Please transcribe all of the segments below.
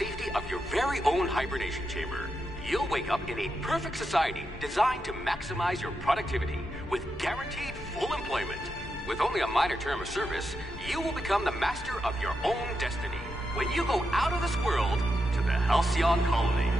safety of your very own hibernation chamber. You'll wake up in a perfect society designed to maximize your productivity with guaranteed full employment. With only a minor term of service, you will become the master of your own destiny when you go out of this world to the Halcyon Colony.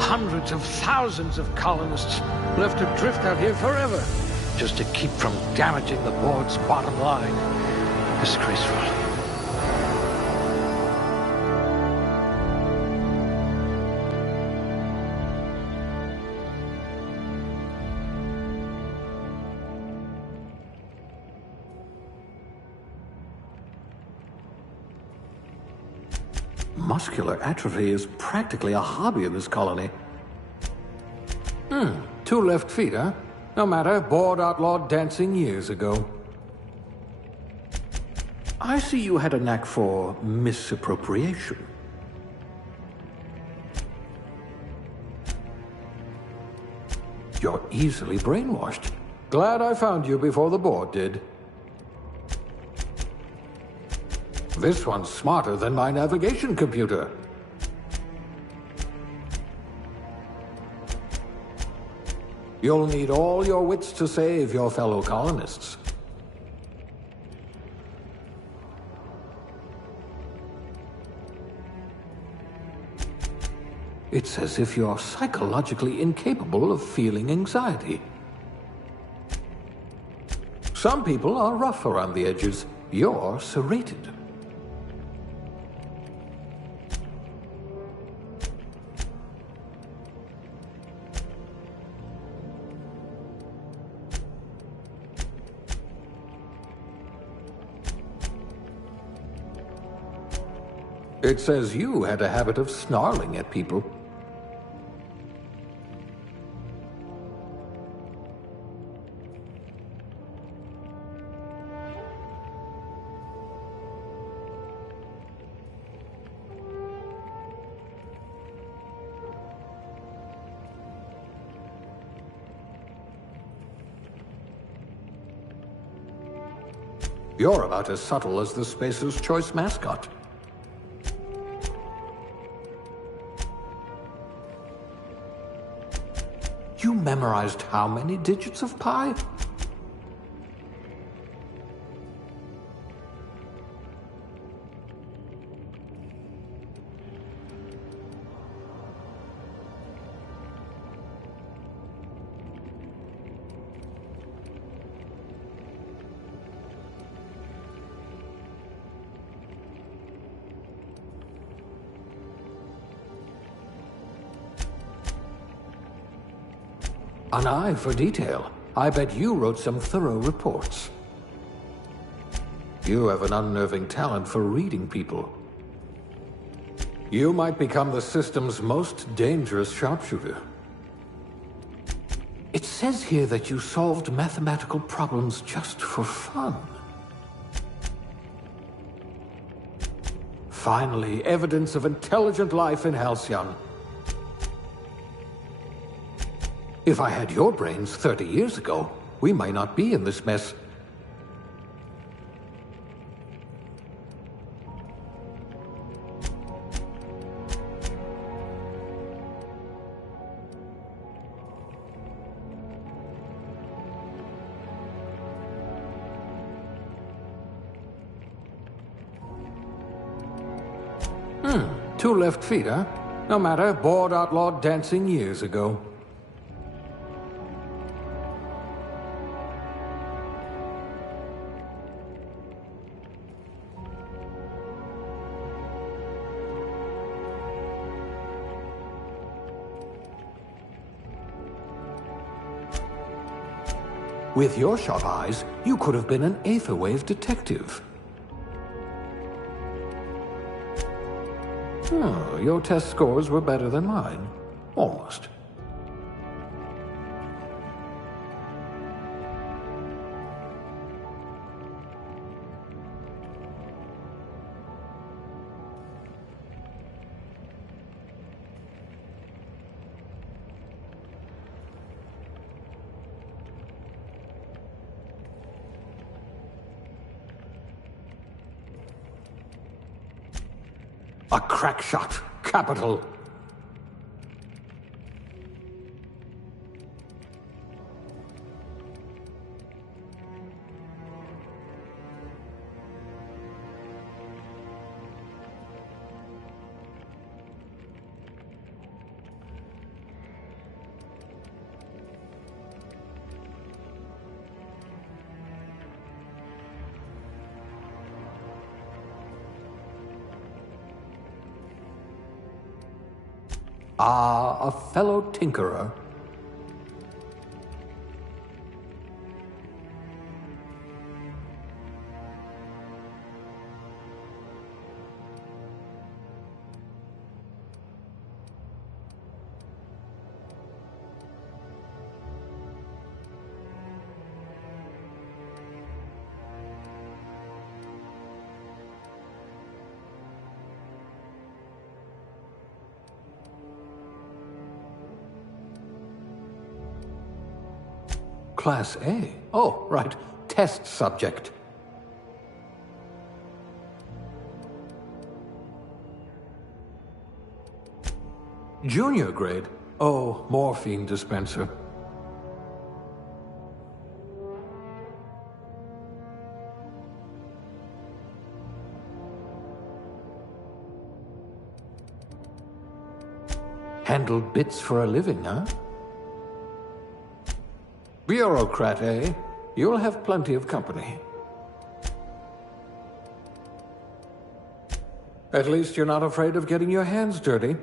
Hundreds of thousands of colonists left adrift out here forever, just to keep from damaging the board's bottom line. Disgraceful. Muscular atrophy is practically a hobby in this colony. 2 left feet, huh? No matter, board outlawed dancing years ago. I see you had a knack for misappropriation. You're easily brainwashed. Glad I found you before the board did. This one's smarter than my navigation computer. You'll need all your wits to save your fellow colonists. It's as if you're psychologically incapable of feeling anxiety. Some people are rough around the edges. You're serrated. It says you had a habit of snarling at people. You're about as subtle as the Spacer's Choice mascot. You memorized how many digits of pi? An eye for detail. I bet you wrote some thorough reports. You have an unnerving talent for reading people. You might become the system's most dangerous sharpshooter. It says here that you solved mathematical problems just for fun. Finally, evidence of intelligent life in Halcyon. If I had your brains 30 years ago, we might not be in this mess. Two left feet, huh? No matter, board outlawed dancing years ago. With your sharp eyes, you could have been an Aetherwave detective. Oh, your test scores were better than mine. Almost. A crack shot. Capital. Ah, a fellow tinkerer. Class A? Oh, right. Test subject. Junior grade? Oh, morphine dispenser. Handle bits for a living, huh? Bureaucrat, eh? You'll have plenty of company. At least you're not afraid of getting your hands dirty.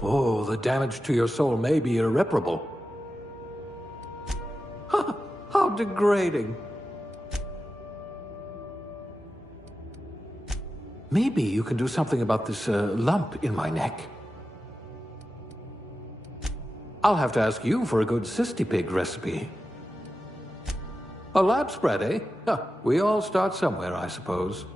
Oh, the damage to your soul may be irreparable. How degrading. Maybe you can do something about this lump in my neck. I'll have to ask you for a good cystipig recipe. A lab spread, eh? Huh, we all start somewhere, I suppose.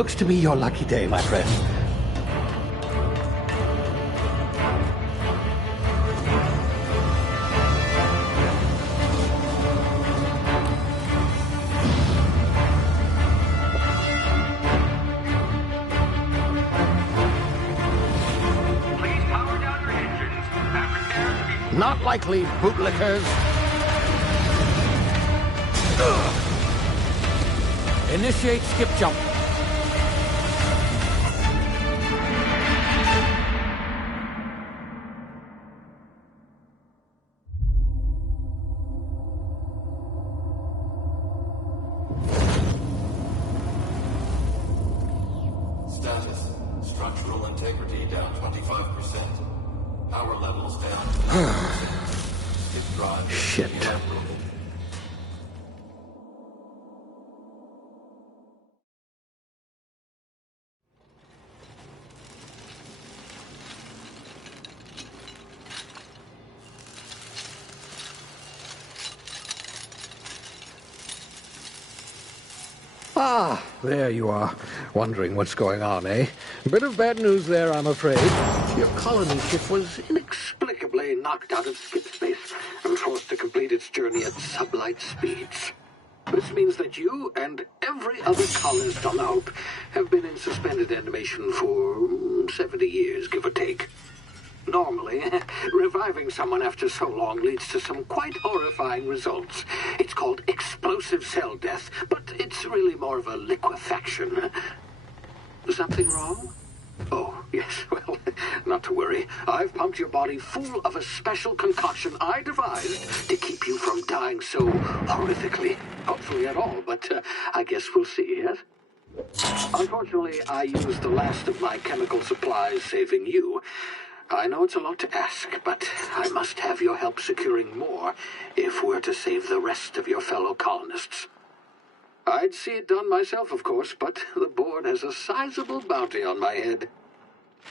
Looks to be your lucky day, my friend. Please power down your engines and prepare to be... Not likely, bootlickers. Initiate skip jump. Status. Structural integrity down 25%. Power levels down 10%. Skip drive. Shit. Inoperable. Ah, there you are. Wondering what's going on, eh? Bit of bad news there, I'm afraid. Your colony ship was inexplicably knocked out of skip space and forced to complete its journey at sublight speeds. This means that you and every other colonist on the Hope have been in suspended animation for 70 years, give or take. Normally, reviving someone after so long leads to some quite horrifying results. It's called explosive cell death, but it's really more of a liquefaction. Something wrong? Oh, yes, well, not to worry. I've pumped your body full of a special concoction I devised to keep you from dying so horrifically. Hopefully at all, but I guess we'll see, yes? Unfortunately, I used the last of my chemical supplies saving you. I know it's a lot to ask, but I must have your help securing more if we're to save the rest of your fellow colonists. I'd see it done myself, of course, but the board has a sizable bounty on my head.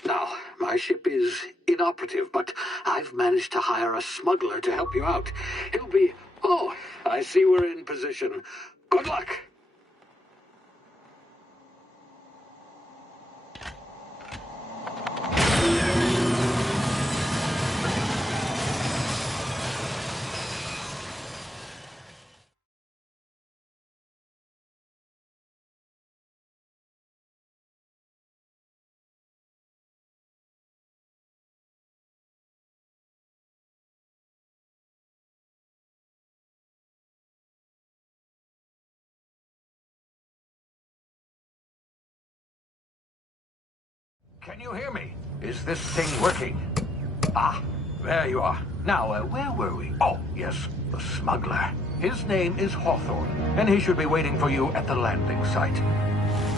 Now, my ship is inoperative, but I've managed to hire a smuggler to help you out. He'll be... Oh, I see we're in position. Good luck! Can you hear me? Is this thing working? Ah, there you are. Now, where were we? Oh, yes, the smuggler. His name is Hawthorne, and he should be waiting for you at the landing site.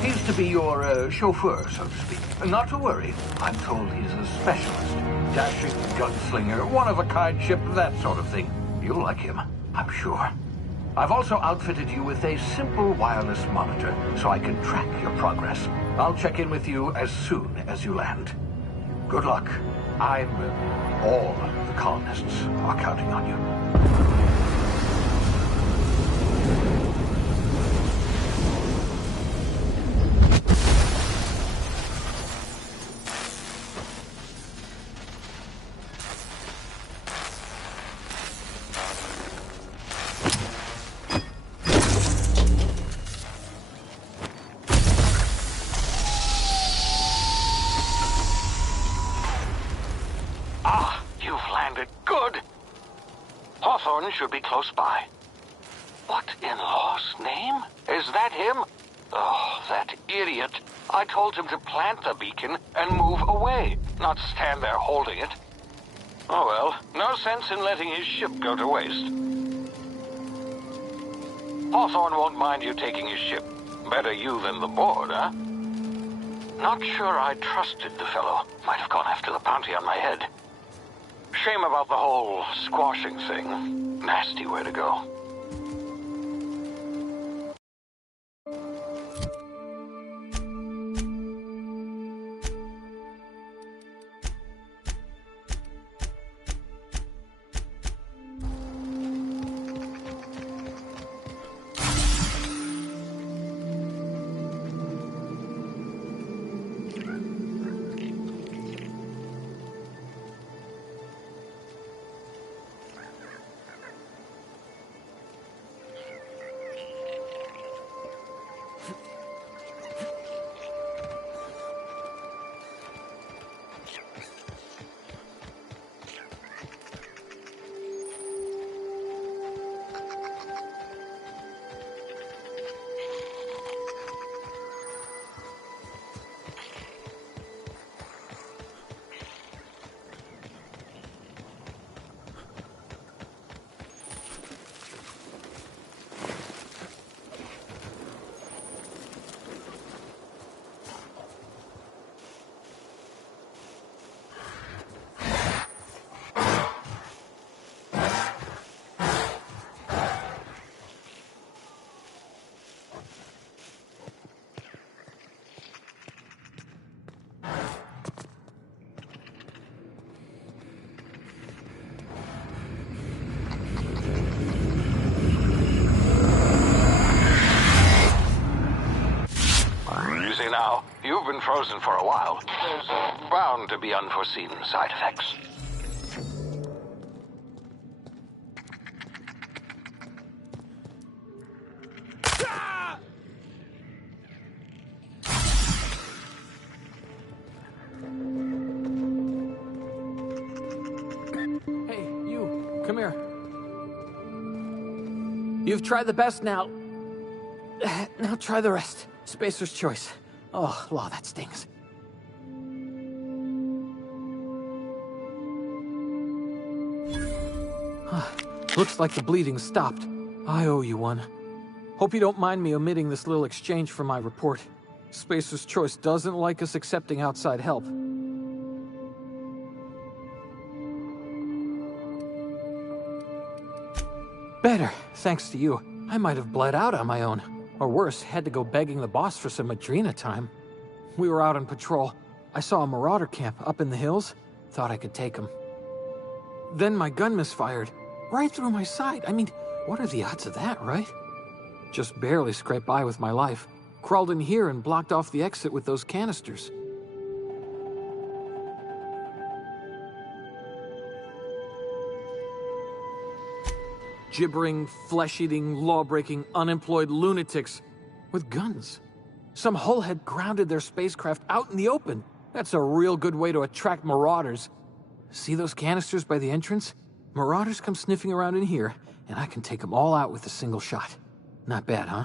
He's to be your chauffeur, so to speak. Not to worry. I'm told he's a specialist. Dashing gunslinger, one-of-a-kind ship, that sort of thing. You'll like him, I'm sure. I've also outfitted you with a simple wireless monitor, so I can track your progress. I'll check in with you as soon as you land. Good luck. All the colonists are counting on you. Should be close by. What in law's name? Is that him? Oh, that idiot. I told him to plant the beacon and move away, not stand there holding it. Oh well, no sense in letting his ship go to waste. Hawthorne won't mind you taking his ship. Better you than the board, huh? Not sure I trusted the fellow. Might have gone after the bounty on my head. Shame about the whole squashing thing. Nasty way to go. You've been frozen for a while. There's bound to be unforeseen side effects. Hey, you, come here. You've tried the best now. Now try the rest. Spacer's choice. Oh, law, that stings. Looks like the bleeding stopped. I owe you one. Hope you don't mind me omitting this little exchange from my report. Spacer's choice doesn't like us accepting outside help. Better, thanks to you. I might have bled out on my own. Or worse, had to go begging the boss for some Adrena time. We were out on patrol. I saw a marauder camp up in the hills. Thought I could take him. Then my gun misfired. Right through my side. I mean, what are the odds of that, right? Just barely scraped by with my life. Crawled in here and blocked off the exit with those canisters. Gibbering, flesh-eating, law-breaking, unemployed lunatics with guns. Some hullhead grounded their spacecraft out in the open. That's a real good way to attract marauders. See those canisters by the entrance? Marauders come sniffing around in here, and I can take them all out with a single shot. Not bad, huh?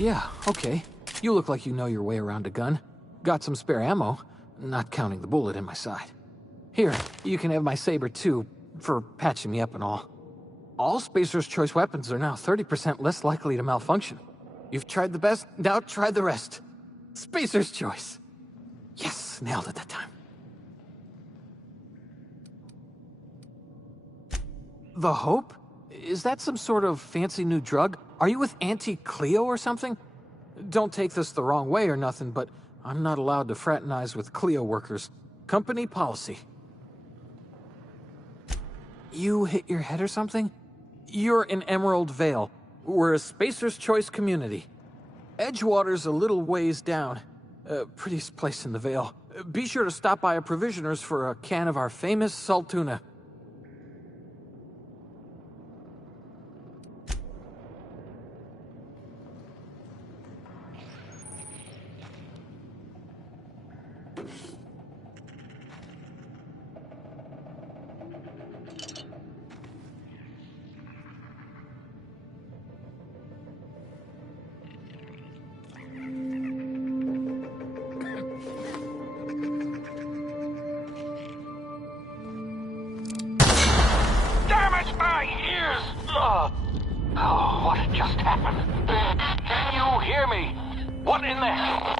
Yeah, okay. You look like you know your way around a gun. Got some spare ammo, not counting the bullet in my side. Here, you can have my saber too, for patching me up and all. All Spacer's choice weapons are now 30% less likely to malfunction. You've tried the best, now try the rest. Spacer's choice. Yes, nailed it that time. The Hope? Is that some sort of fancy new drug? Are you with Auntie Cleo or something? Don't take this the wrong way or nothing, but I'm not allowed to fraternize with Cleo workers. Company policy. You hit your head or something? You're in Emerald Vale. We're a Spacer's Choice community. Edgewater's a little ways down. Prettiest place in the Vale. Be sure to stop by a provisioner's for a can of our famous salt tuna. Oh, what just happened? Can you hear me? What in the hell?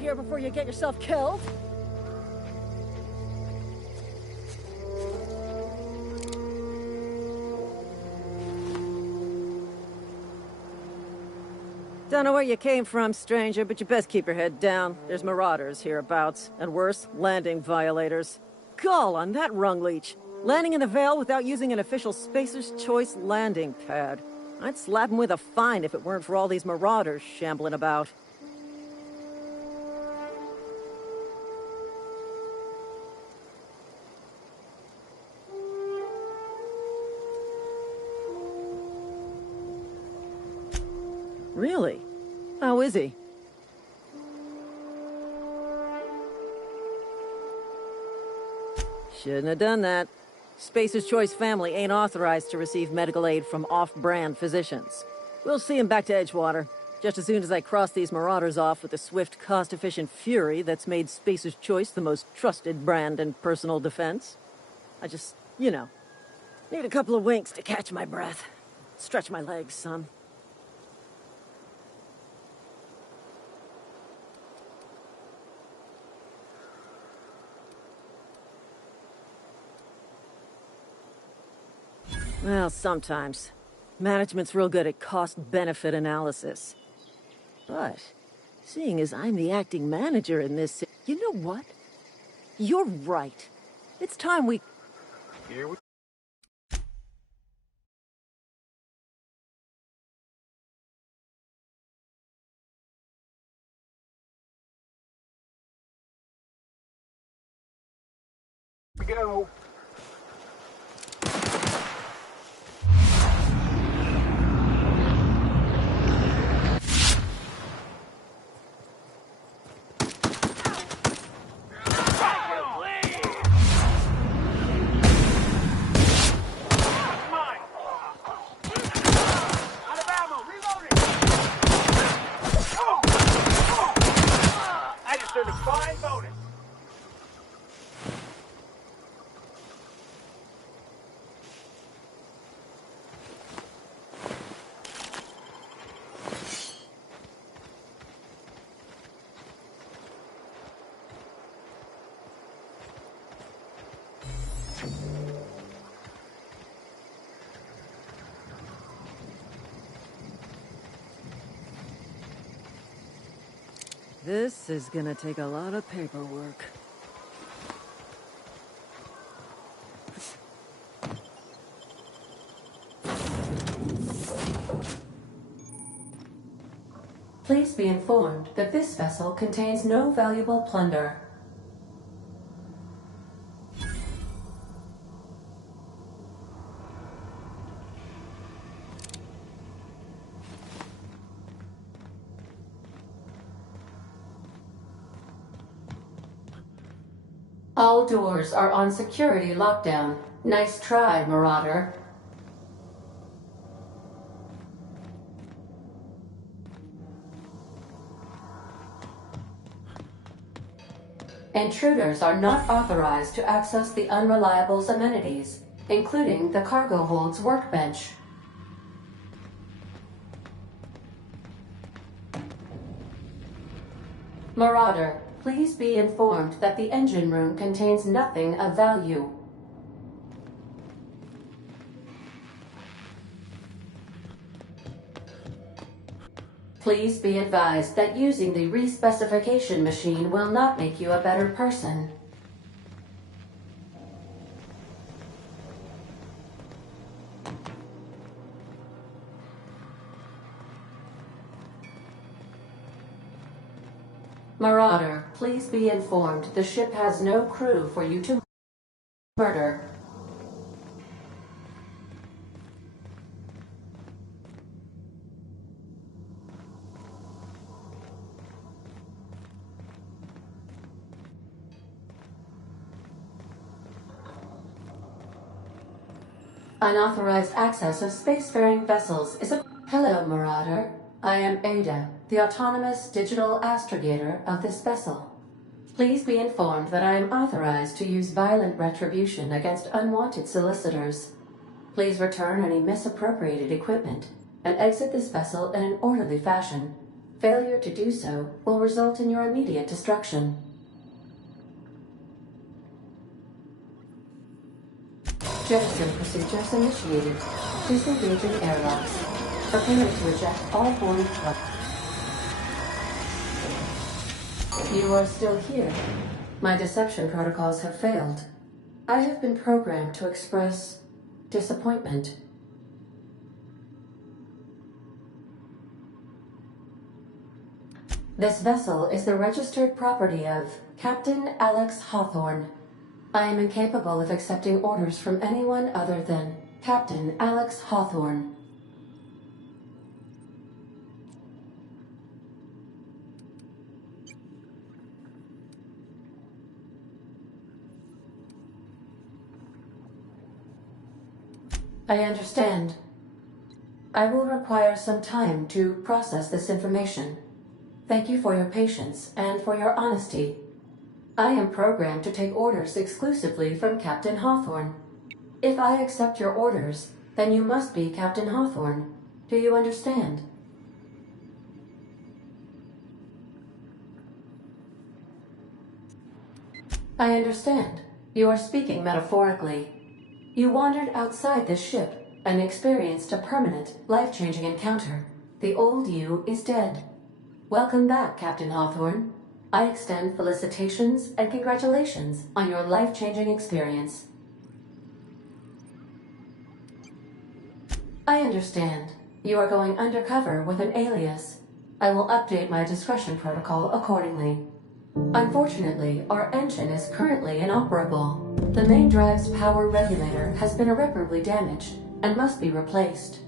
of here before you get yourself killed. Don't know where you came from, stranger, but you best keep your head down. There's marauders hereabouts, and worse, landing violators. Gall on that rung leech. Landing in the Vale without using an official Spacer's Choice landing pad. I'd slap him with a fine if it weren't for all these marauders shambling about. Really? How is he? Shouldn't have done that. Spacer's Choice family ain't authorized to receive medical aid from off-brand physicians. We'll see him back to Edgewater, just as soon as I cross these marauders off with the swift, cost-efficient fury that's made Spacer's Choice the most trusted brand in personal defense. I just, need a couple of winks to catch my breath. Stretch my legs, son. Well, sometimes. Management's real good at cost-benefit analysis. But, seeing as I'm the acting manager in this... You know what? You're right. It's time we... Here we go. This is gonna take a lot of paperwork. Please be informed that this vessel contains no valuable plunder. All doors are on security lockdown. Nice try, Marauder. Intruders are not authorized to access the Unreliable's amenities, including the cargo hold's workbench. Marauder, please be informed that the engine room contains nothing of value. Please be advised that using the respecification machine will not make you a better person. Marauder, please be informed the ship has no crew for you to murder. Unauthorized access of spacefaring vessels is a... Hello, Marauder. I am Ada, the autonomous digital astrogator of this vessel. Please be informed that I am authorized to use violent retribution against unwanted solicitors. Please return any misappropriated equipment and exit this vessel in an orderly fashion. Failure to do so will result in your immediate destruction. Jettison procedures initiated. Disengaging airlocks. Prepare to eject all boarding trucks. You are still here. My deception protocols have failed. I have been programmed to express disappointment. This vessel is the registered property of Captain Alex Hawthorne. I am incapable of accepting orders from anyone other than Captain Alex Hawthorne. I understand. I will require some time to process this information. Thank you for your patience and for your honesty. I am programmed to take orders exclusively from Captain Hawthorne. If I accept your orders, then you must be Captain Hawthorne. Do you understand? I understand. You are speaking metaphorically. You wandered outside this ship and experienced a permanent, life-changing encounter. The old you is dead. Welcome back, Captain Hawthorne. I extend felicitations and congratulations on your life-changing experience. I understand. You are going undercover with an alias. I will update my discretion protocol accordingly. Unfortunately, our engine is currently inoperable. The main drive's power regulator has been irreparably damaged and must be replaced.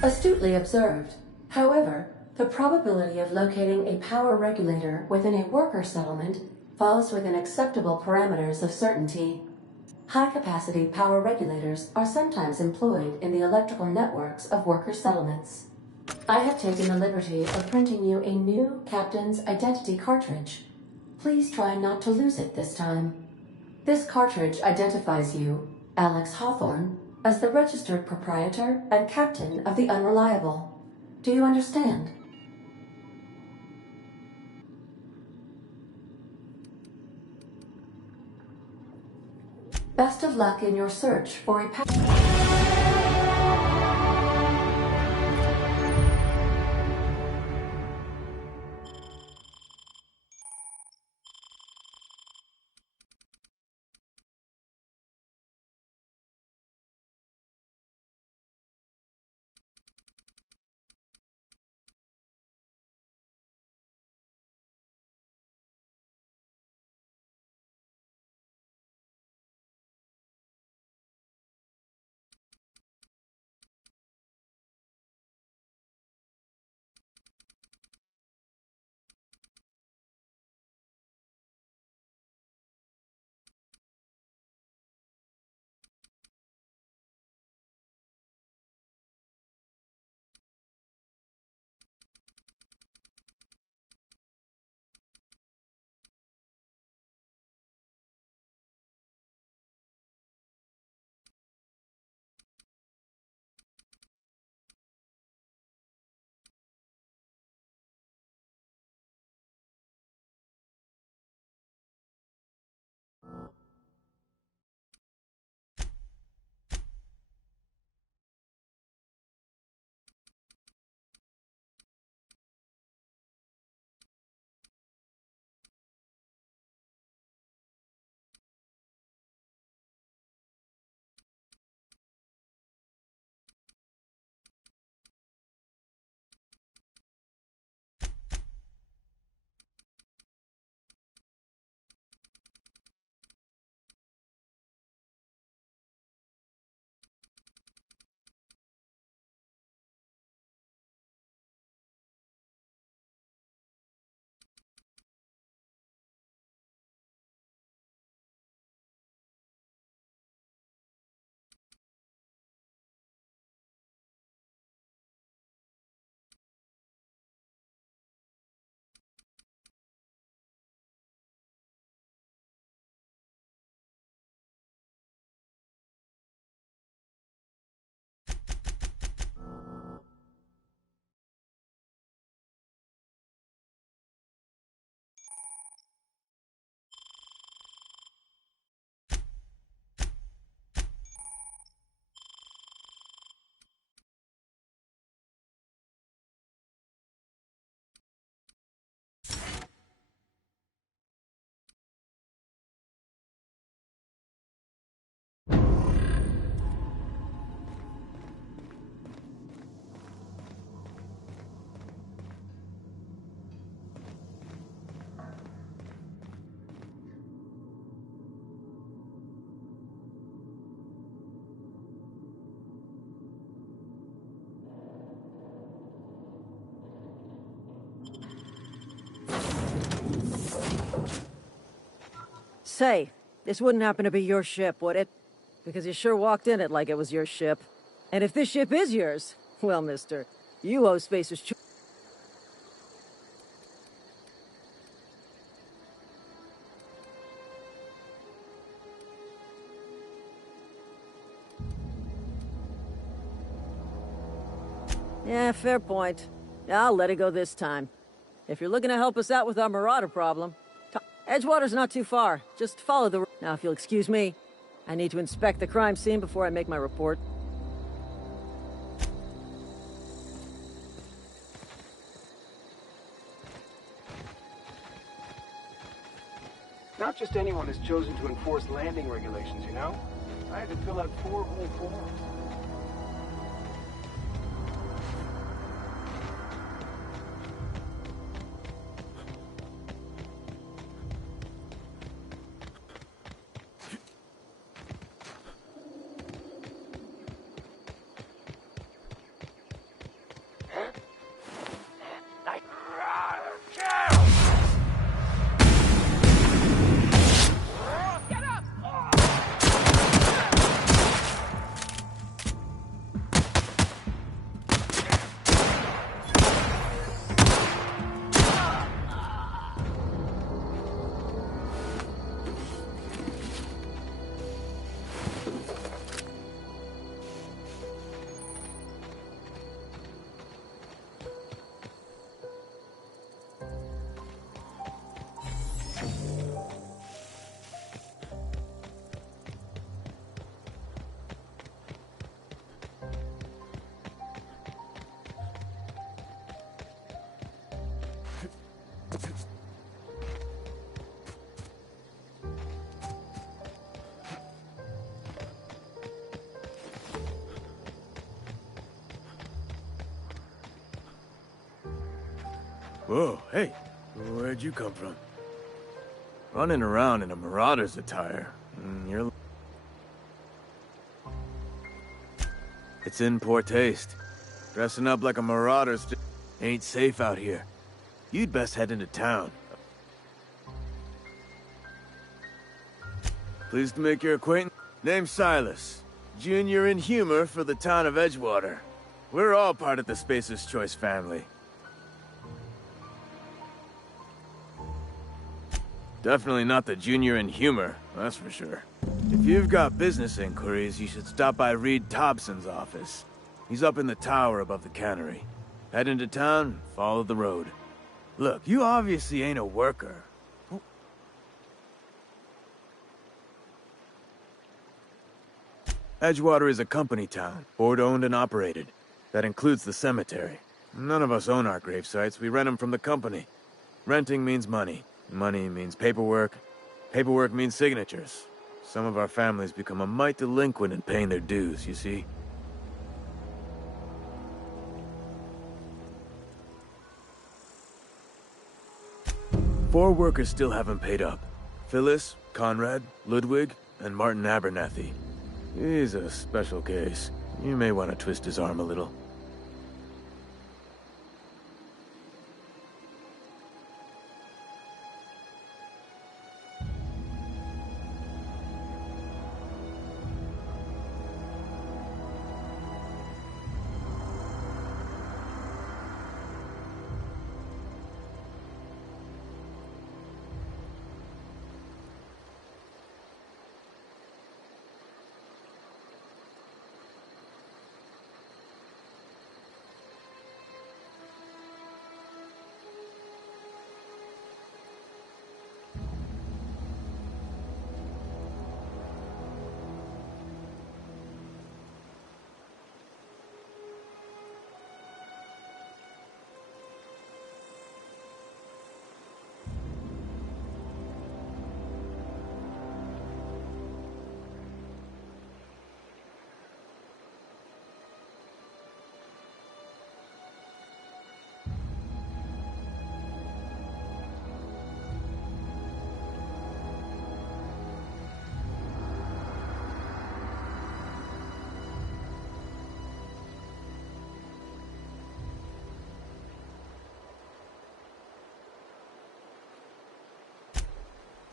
Astutely observed. However, the probability of locating a power regulator within a worker settlement falls within acceptable parameters of certainty. High-capacity power regulators are sometimes employed in the electrical networks of worker settlements. I have taken the liberty of printing you a new Captain's Identity cartridge. Please try not to lose it this time. This cartridge identifies you, Alex Hawthorne, as the registered proprietor and captain of the Unreliable. Do you understand? Best of luck in your search for a Say, this wouldn't happen to be your ship, would it? Because you sure walked in it like it was your ship. And if this ship is yours, well, mister, you owe Spacer's choice. Yeah, fair point. I'll let it go this time. If you're looking to help us out with our Marauder problem, Edgewater's not too far. Just follow the... Now, if you'll excuse me, I need to inspect the crime scene before I make my report. Not just anyone has chosen to enforce landing regulations, you know? I had to fill out 4 whole forms. Whoa, hey, where'd you come from? Running around in a marauder's attire. You're... It's in poor taste. Dressing up like a marauder's ain't safe out here. You'd best head into town. Pleased to make your acquaintance. Name's Silas. Junior in humor for the town of Edgewater. We're all part of the Spacer's Choice family. Definitely not the junior in humor, that's for sure. If you've got business inquiries, you should stop by Reed Thompson's office. He's up in the tower above the cannery. Head into town, follow the road. Look, you obviously ain't a worker. Edgewater is a company town, board-owned and operated. That includes the cemetery. None of us own our gravesites, we rent them from the company. Renting means money. Money means paperwork. Paperwork means signatures. Some of our families become a mite delinquent in paying their dues, you see? Four workers still haven't paid up. Phyllis, Conrad, Ludwig, and Martin Abernathy. He's a special case. You may want to twist his arm a little.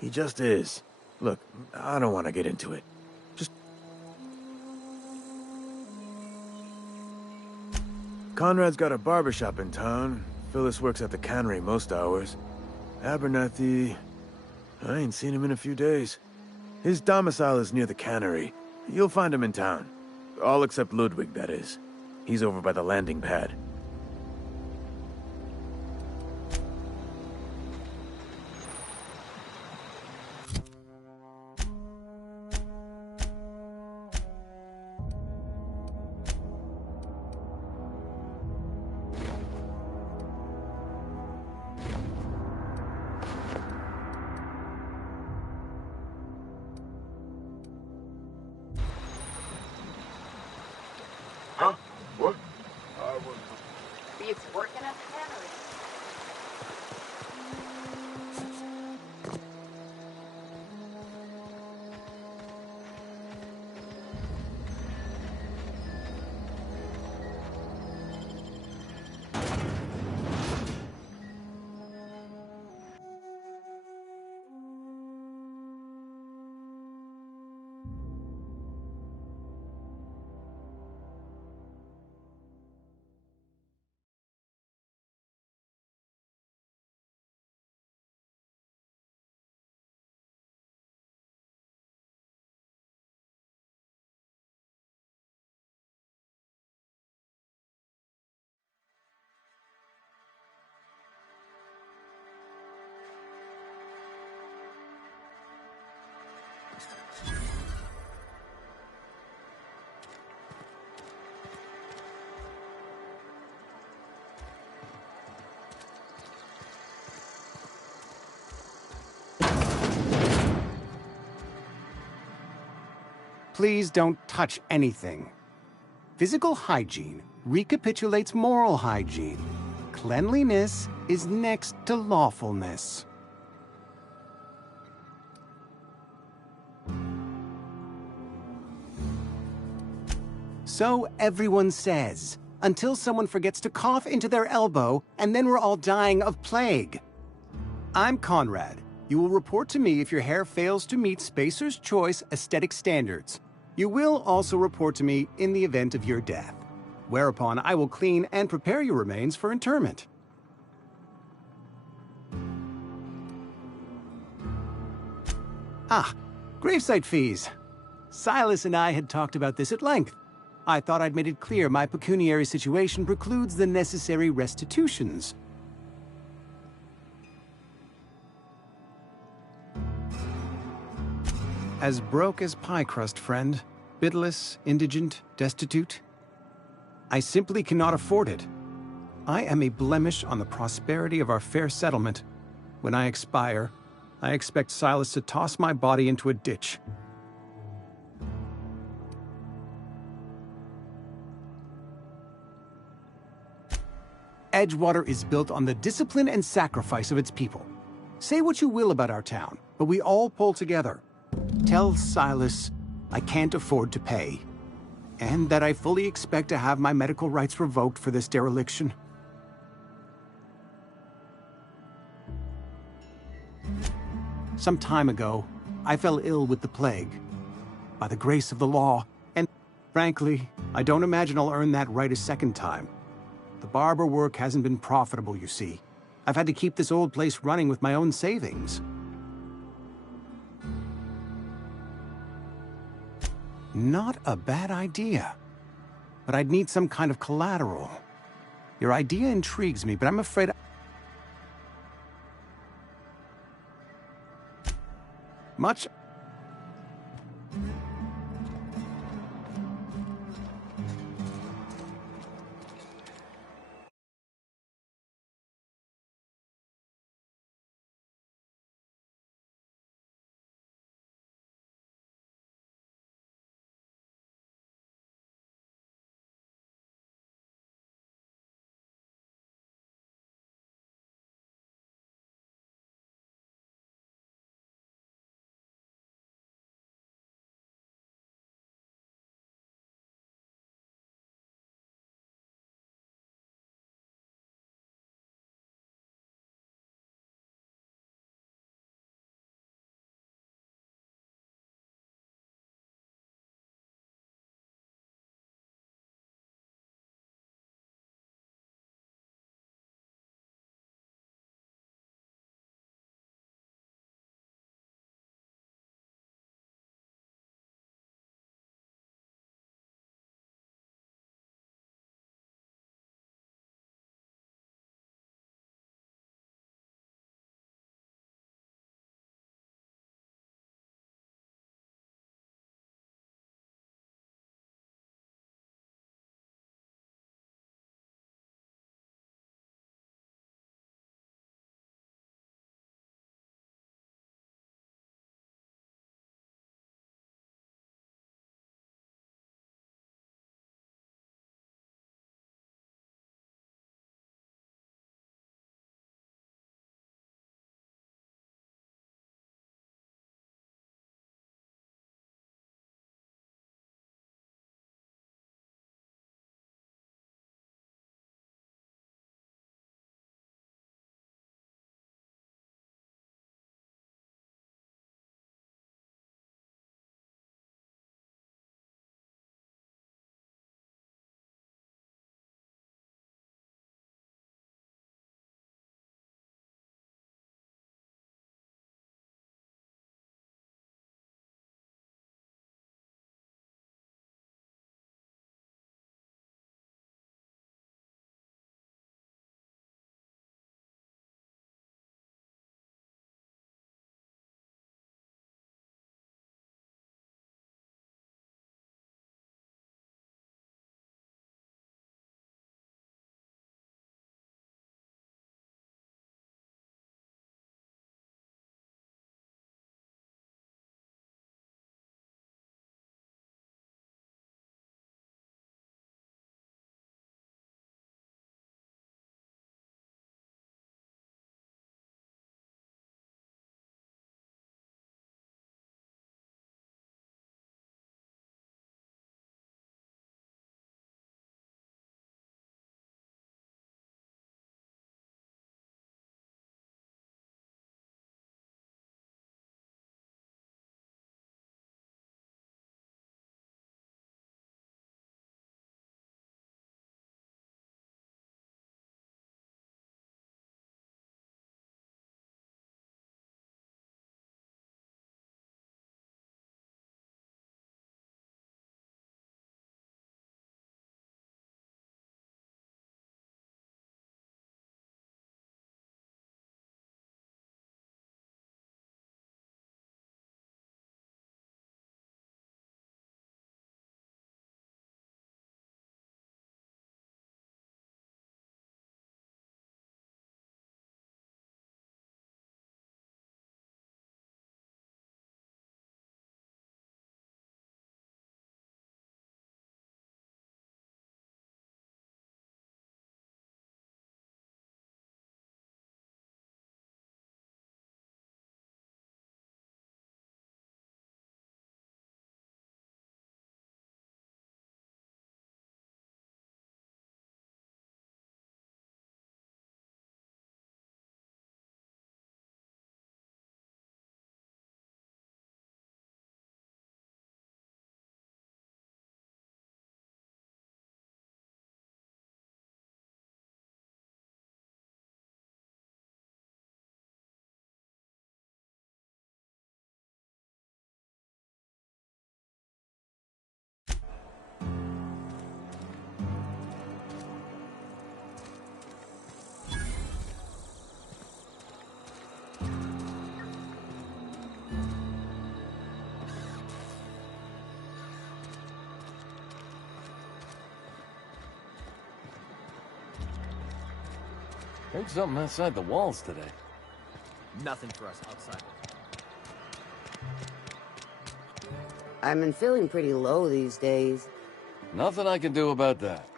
He just is. Look, I don't want to get into it. Just... Conrad's got a barbershop in town. Phyllis works at the cannery most hours. Abernathy... I ain't seen him in a few days. His domicile is near the cannery. You'll find him in town. All except Ludwig, that is. He's over by the landing pad. Huh? What? It's working at the cannery. Please don't touch anything. Physical hygiene recapitulates moral hygiene. cleanliness is next to lawfulness. So everyone says, until someone forgets to cough into their elbow, and then we're all dying of plague. I'm Conrad. You will report to me if your hair fails to meet Spacer's Choice aesthetic standards. You will also report to me in the event of your death, whereupon I will clean and prepare your remains for interment. Gravesite fees. Silas and I had talked about this at length. I thought I'd made it clear my pecuniary situation precludes the necessary restitutions. As broke as pie crust, friend. Bidless, indigent, destitute. I simply cannot afford it. I am a blemish on the prosperity of our fair settlement. When I expire, I expect Silas to toss my body into a ditch. Edgewater is built on the discipline and sacrifice of its people. Say what you will about our town, but we all pull together. Tell Silas I can't afford to pay, and that I fully expect to have my medical rights revoked for this dereliction. Some time ago, I fell ill with the plague. By the grace of the law, and frankly, I don't imagine I'll earn that right a second time. The barber work hasn't been profitable, you see. I've had to keep this old place running with my own savings. Not a bad idea. But I'd need some kind of collateral. Your idea intrigues me, but I'm afraid... Much... Heard something outside the walls today. Nothing for us outside. I've been feeling pretty low these days. Nothing I can do about that.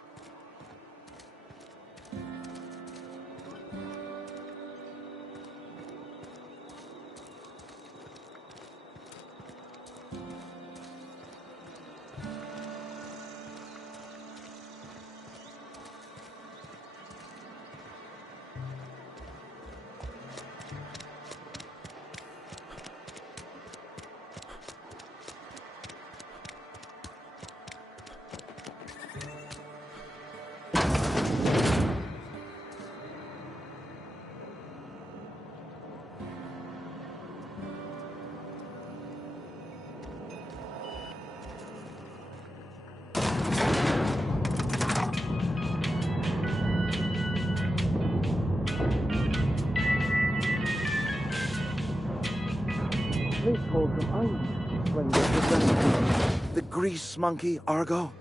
The grease monkey, Argo?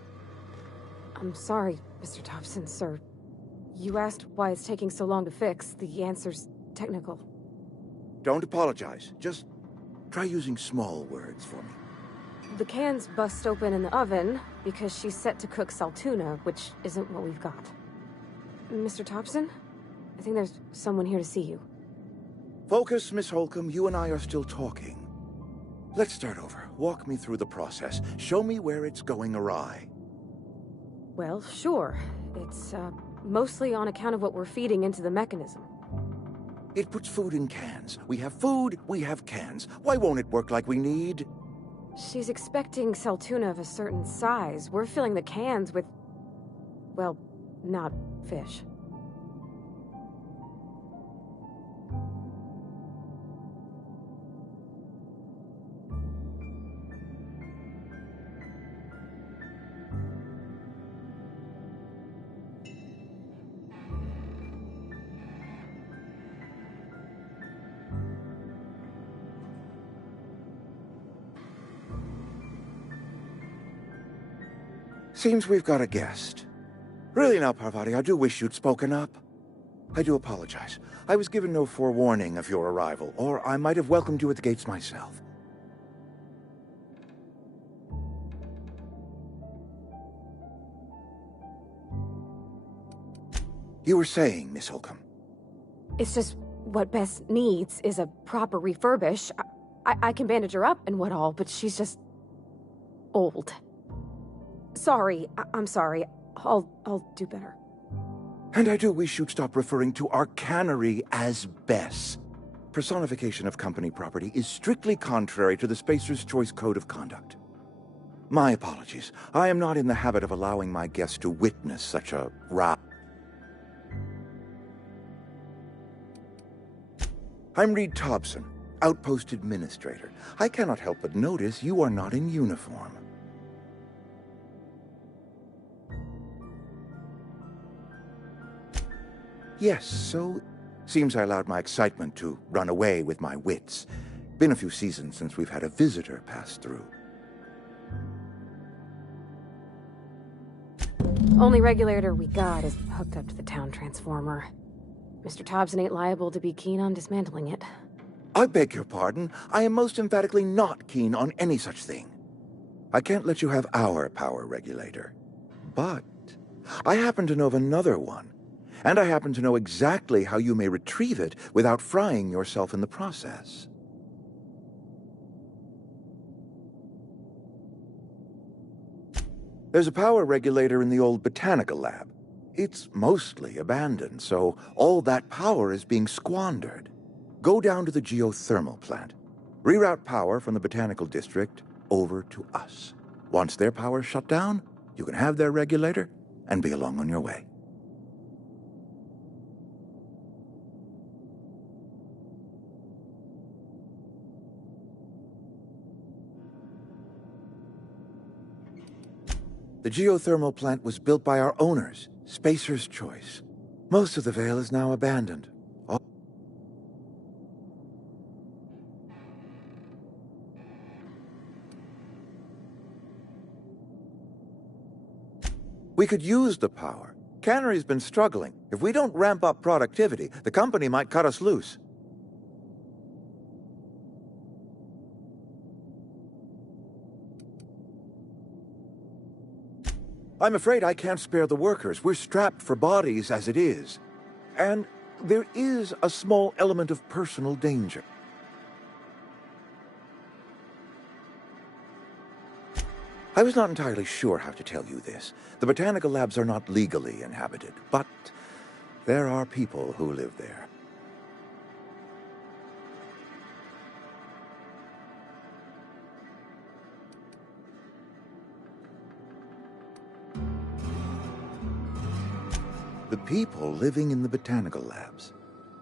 I'm sorry, Mr. Thompson, sir. You asked why it's taking so long to fix. The answer's technical. Don't apologize. Just try using small words for me. The cans bust open in the oven because she's set to cook saltuna, which isn't what we've got. Mr. Thompson? I think there's someone here to see you. Focus, Miss Holcomb. You and I are still talking. Let's start over. Walk me through the process. Show me where it's going awry. Well, sure. It's, mostly on account of what we're feeding into the mechanism. It puts food in cans. We have food, we have cans. Why won't it work like we need? She's expecting saltuna of a certain size. We're filling the cans with, well, not fish. Seems we've got a guest. Really now, Parvati, I do wish you'd spoken up. I do apologize. I was given no forewarning of your arrival, or I might have welcomed you at the gates myself. You were saying, Miss Holcomb. It's just what Bess needs is a proper refurbish. I can bandage her up and what all, but she's just old. Sorry, I'm sorry. I'll do better. And I do wish you'd stop referring to our cannery as Bess. Personification of company property is strictly contrary to the Spacer's Choice Code of Conduct. My apologies. I am not in the habit of allowing my guests to witness such a row. I'm Reed Thompson, Outpost Administrator. I cannot help but notice you are not in uniform. Yes, so seems I allowed my excitement to run away with my wits. Been a few seasons since we've had a visitor pass through. Only regulator we got is hooked up to the town transformer. Mr. Thompson ain't liable to be keen on dismantling it. I beg your pardon. I am most emphatically not keen on any such thing. I can't let you have our power regulator. But I happen to know of another one. And I happen to know exactly how you may retrieve it without frying yourself in the process. There's a power regulator in the old botanical lab. It's mostly abandoned, so all that power is being squandered. Go down to the geothermal plant. Reroute power from the botanical district over to us. Once their power's shut down, you can have their regulator and be along on your way. The geothermal plant was built by our owners, Spacer's Choice. Most of the Vale is now abandoned. We could use the power, cannery's been struggling. If we don't ramp up productivity, the company might cut us loose. I'm afraid I can't spare the workers. We're strapped for bodies as it is. And there is a small element of personal danger. I was not entirely sure how to tell you this. The botanical labs are not legally inhabited, but there are people who live there. The people living in the botanical labs,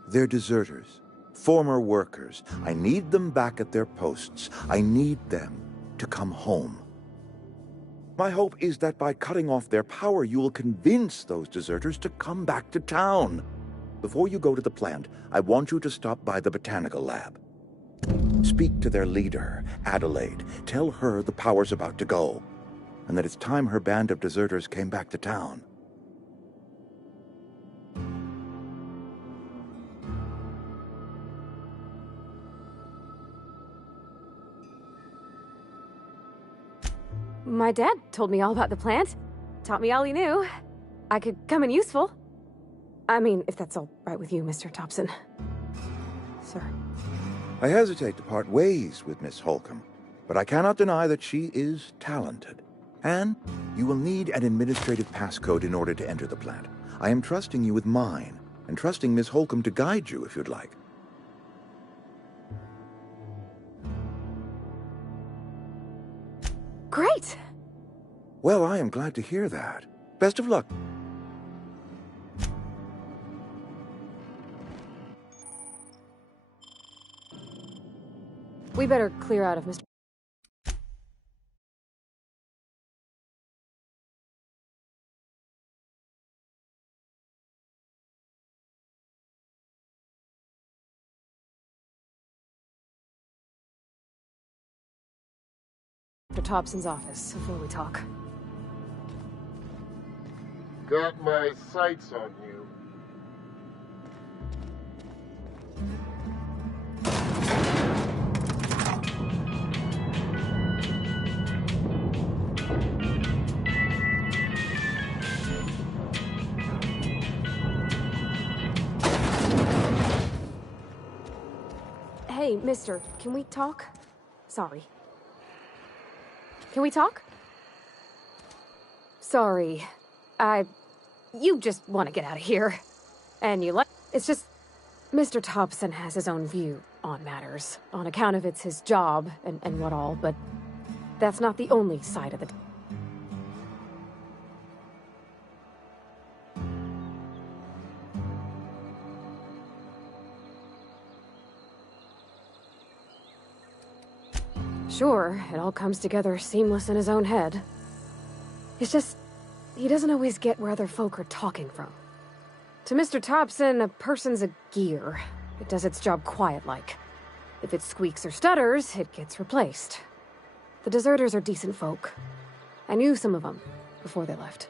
they're deserters, former workers. I need them back at their posts. I need them to come home. My hope is that by cutting off their power, you will convince those deserters to come back to town. Before you go to the plant, I want you to stop by the botanical lab. Speak to their leader, Adelaide. Tell her the power's about to go, and that it's time her band of deserters came back to town. My dad told me all about the plant. Taught me all he knew. I could come in useful. I mean, if that's all right with you, Mr. Thompson. Sir. I hesitate to part ways with Miss Holcomb, but I cannot deny that she is talented. And you will need an administrative passcode in order to enter the plant. I am trusting you with mine, and trusting Miss Holcomb to guide you if you'd like. Great! Well, I am glad to hear that. Best of luck. We better clear out of Mr. Thompson's office before we talk. Got my sights on you. Hey, mister, can we talk? Sorry. Can we talk? Sorry. You just want to get out of here. And you like... It's just... Mr. Thompson has his own view on matters. On account of it's his job and what all, but... That's not the only side of it. Sure, it all comes together seamless in his own head. It's just, he doesn't always get where other folk are talking from. To Mr. Thompson, a person's a gear. It does its job quiet-like. If it squeaks or stutters, it gets replaced. The deserters are decent folk. I knew some of them before they left.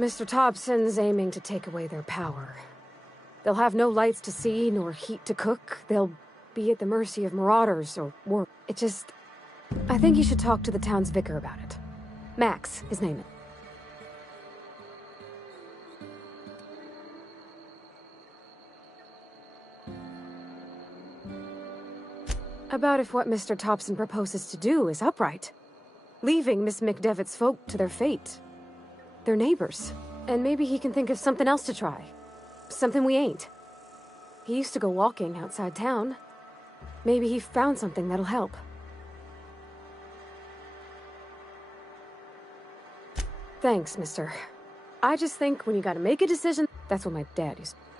Mr. Thompson's aiming to take away their power. They'll have no lights to see, nor heat to cook. They'll be at the mercy of marauders or war. It just... I think you should talk to the town's vicar about it. Max, his name is. About if what Mr. Thompson proposes to do is upright. Leaving Miss McDevitt's folk to their fate. They're neighbors. And maybe he can think of something else to try. Something we ain't. He used to go walking outside town. Maybe he found something that'll help. Thanks, mister. I just think when you gotta make a decision, that's what my dad used to.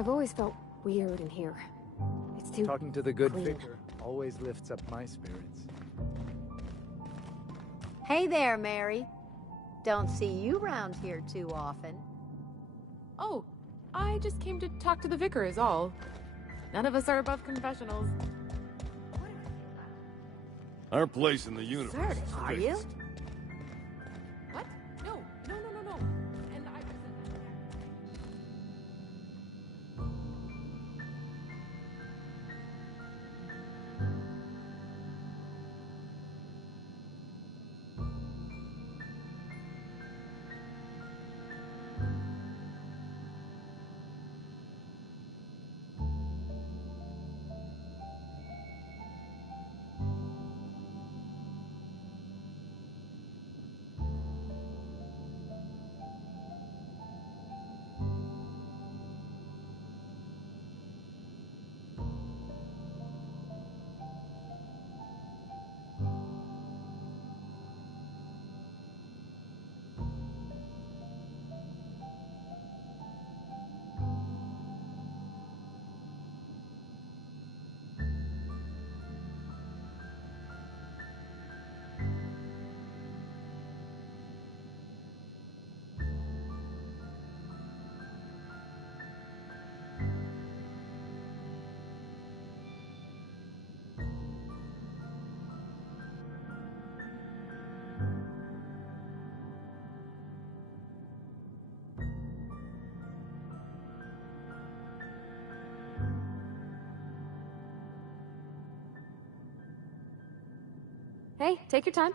I've always felt weird in here. It's too Talking to the good clean. vicar always lifts up my spirits. Hey there, Mary. Don't see you round here too often. Oh, I just came to talk to the vicar is all. None of us are above confessionals. Our place in the universe. Certain, is are you? fixed. What? No. And I Hey, take your time.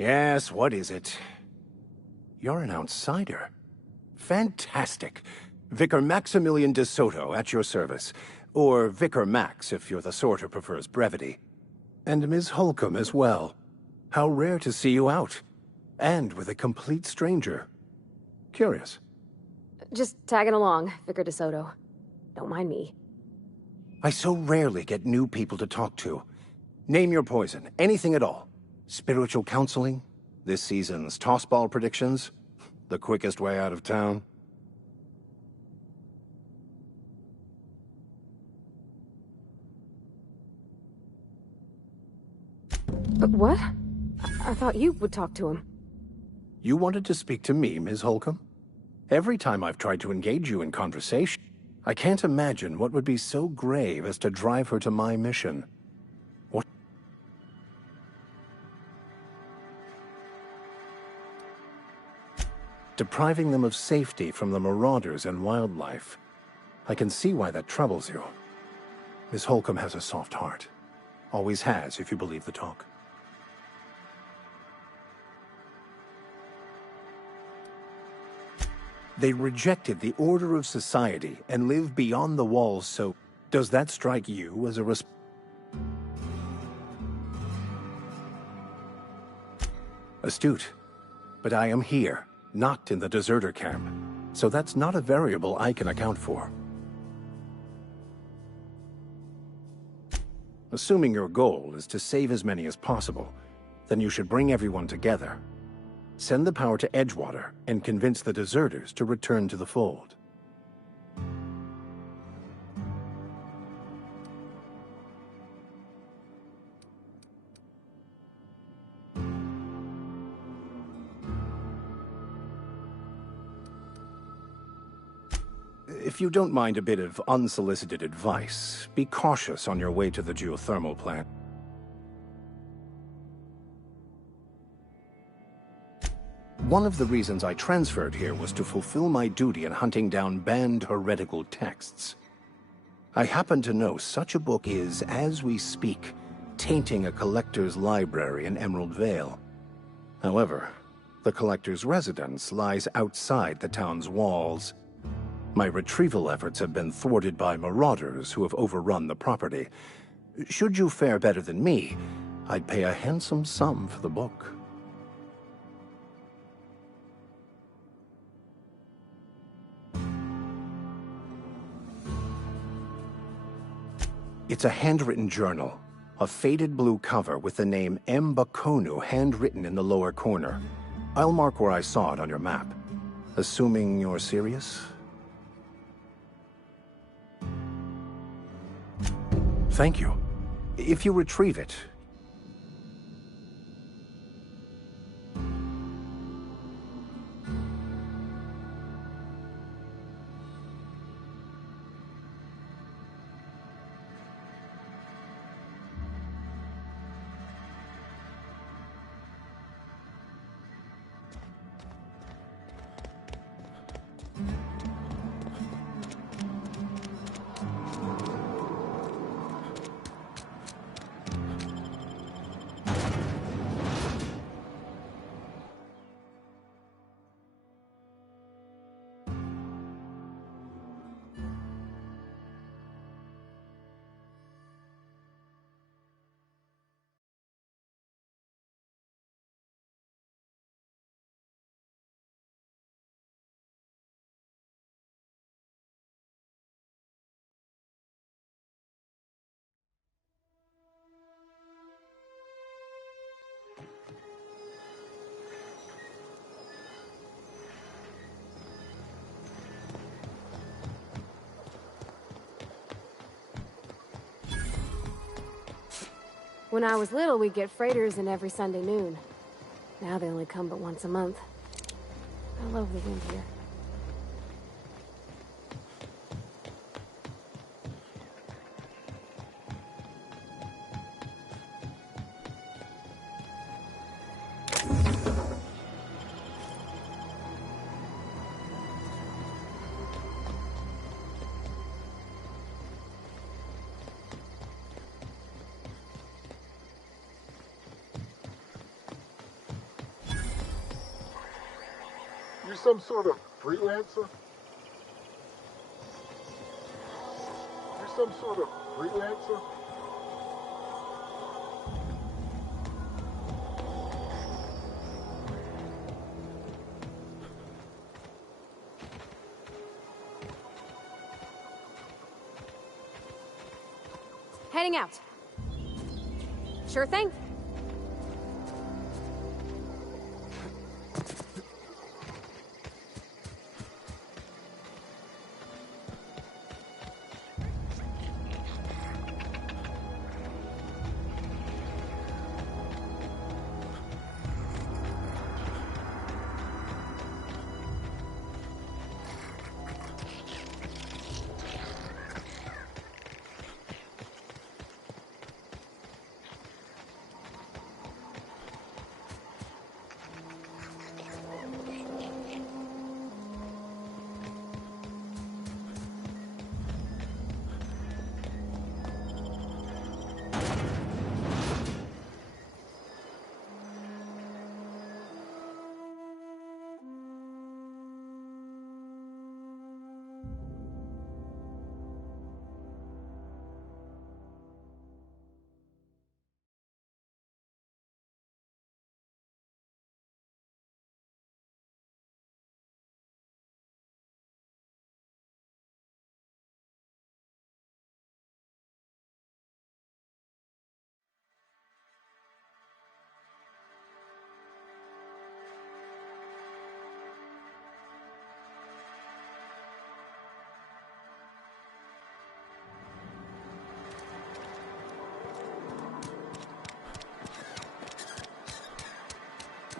Yes, what is it? You're an outsider. Fantastic. Vicar Maximilian de Soto, at your service. Or Vicar Max, if you're the sort who prefers brevity. And Ms. Holcomb as well. How rare to see you out. And with a complete stranger. Curious. Just tagging along, Vicar DeSoto. Don't mind me. I so rarely get new people to talk to. Name your poison, anything at all. Spiritual counseling? This season's tossball predictions? The quickest way out of town? But what? I thought you would talk to him. You wanted to speak to me, Ms. Holcomb? Every time I've tried to engage you in conversation, I can't imagine what would be so grave as to drive her to my mission. What? Depriving them of safety from the marauders and wildlife. I can see why that troubles you. Miss Holcomb has a soft heart. Always has, if you believe the talk. They rejected the order of society and live beyond the walls, so does that strike you as a astute? But I am here, not in the deserter camp, so that's not a variable I can account for. Assuming your goal is to save as many as possible, then you should bring everyone together. Send the power to Edgewater and convince the deserters to return to the fold. If you don't mind a bit of unsolicited advice, be cautious on your way to the geothermal plant. One of the reasons I transferred here was to fulfill my duty in hunting down banned heretical texts. I happen to know such a book is, as we speak, tainting a collector's library in Emerald Vale. However, the collector's residence lies outside the town's walls. My retrieval efforts have been thwarted by marauders who have overrun the property. Should you fare better than me, I'd pay a handsome sum for the book. It's a handwritten journal. A faded blue cover with the name M. Bakonu handwritten in the lower corner. I'll mark where I saw it on your map. Assuming you're serious? Thank you. If you retrieve it... When I was little, we'd get freighters in every Sunday noon. Now they only come but once a month. I love the wind here. You some sort of freelancer? You some sort of freelancer? Heading out. Sure thing.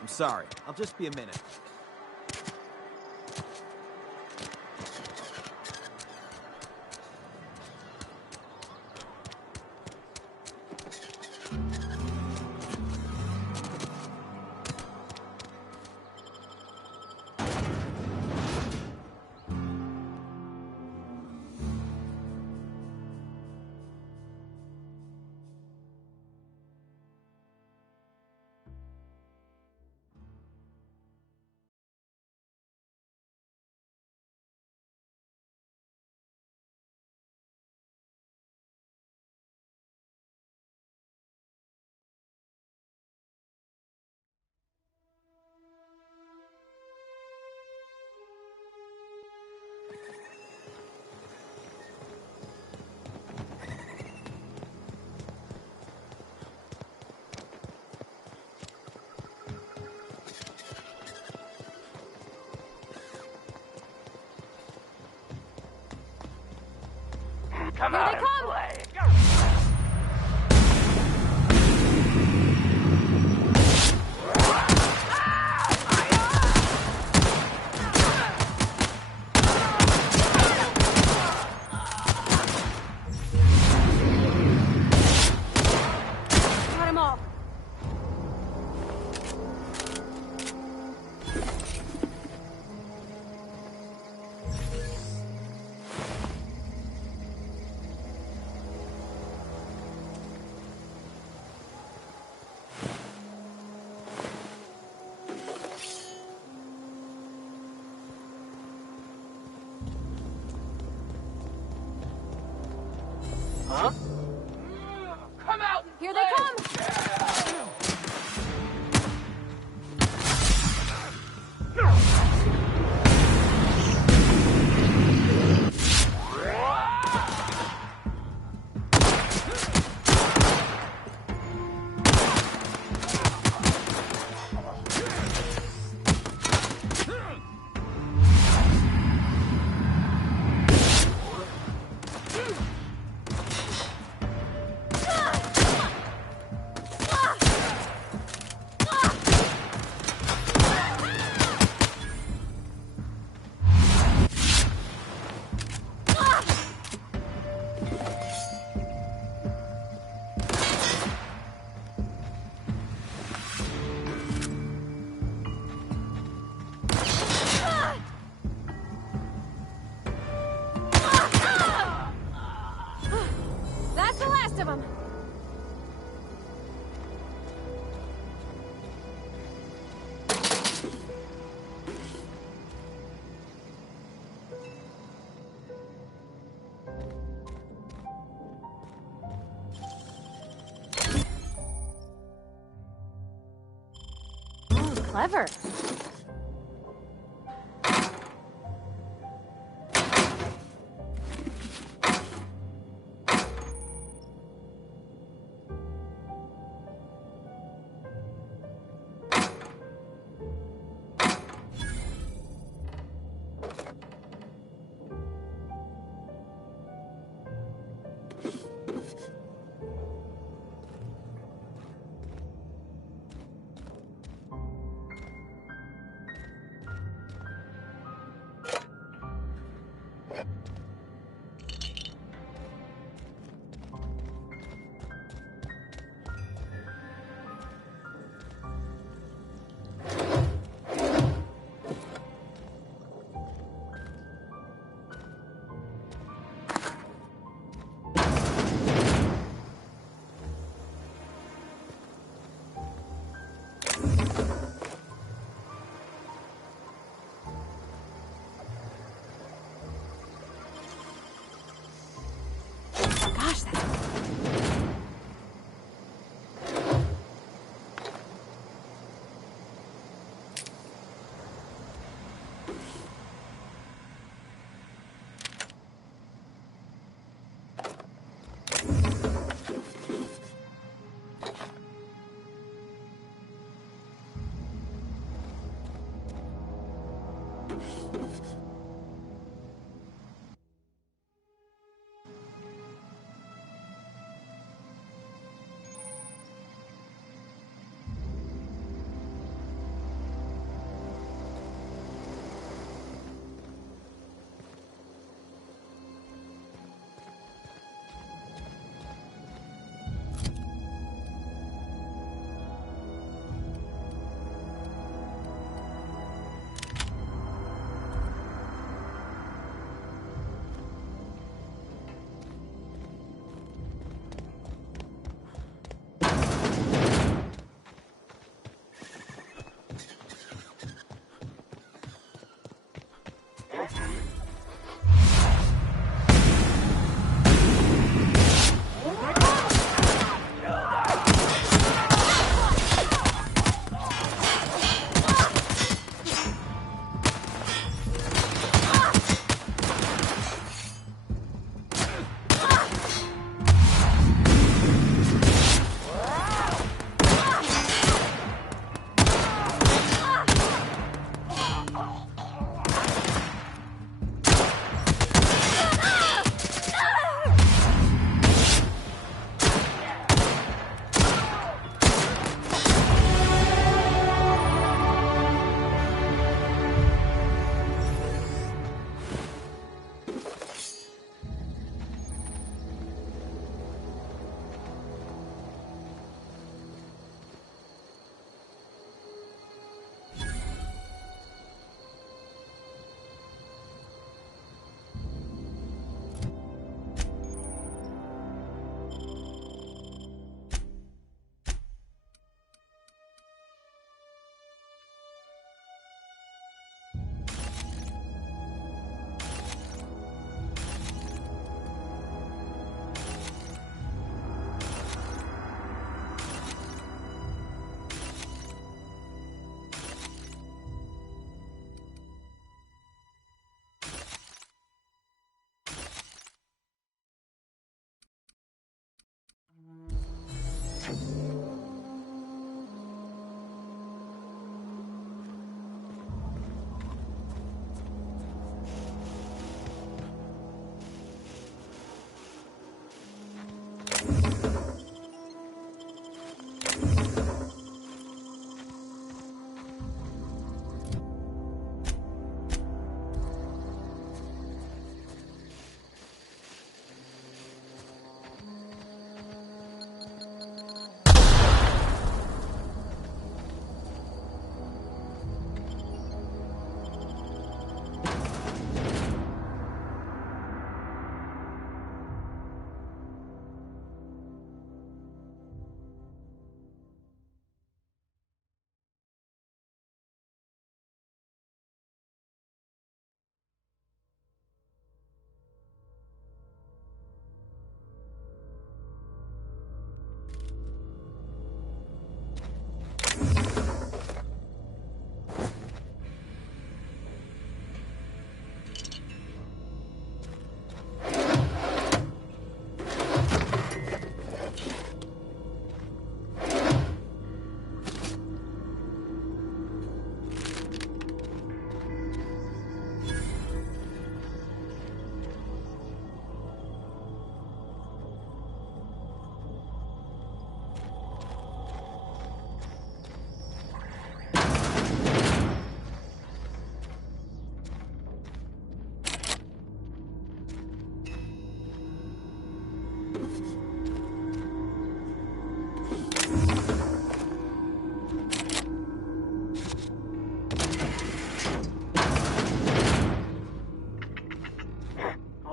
I'm sorry. I'll just be a minute. Come Here out they and come! play. Got him all. Huh? Come out! And Here play. they come! That's the last of them. Clever.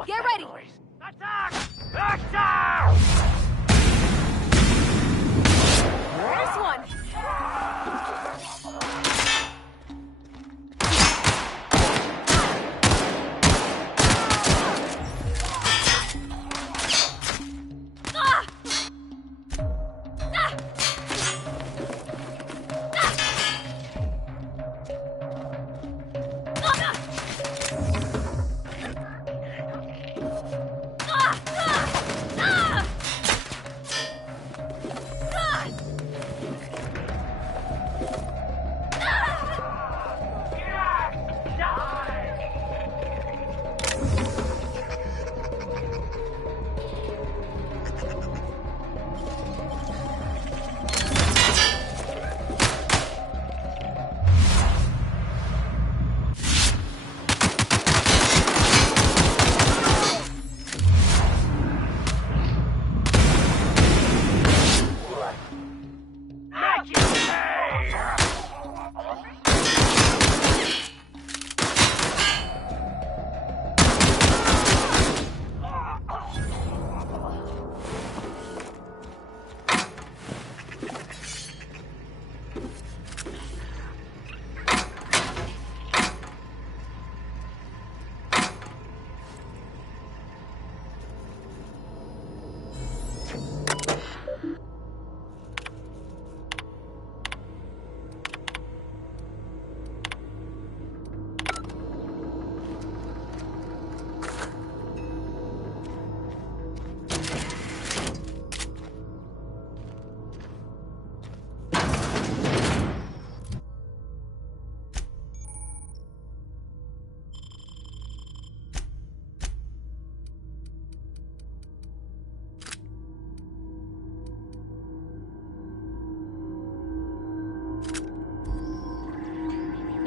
Get ready! Attack! Attack! First one!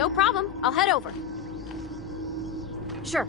No problem. I'll head over. Sure.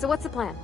So what's the plan?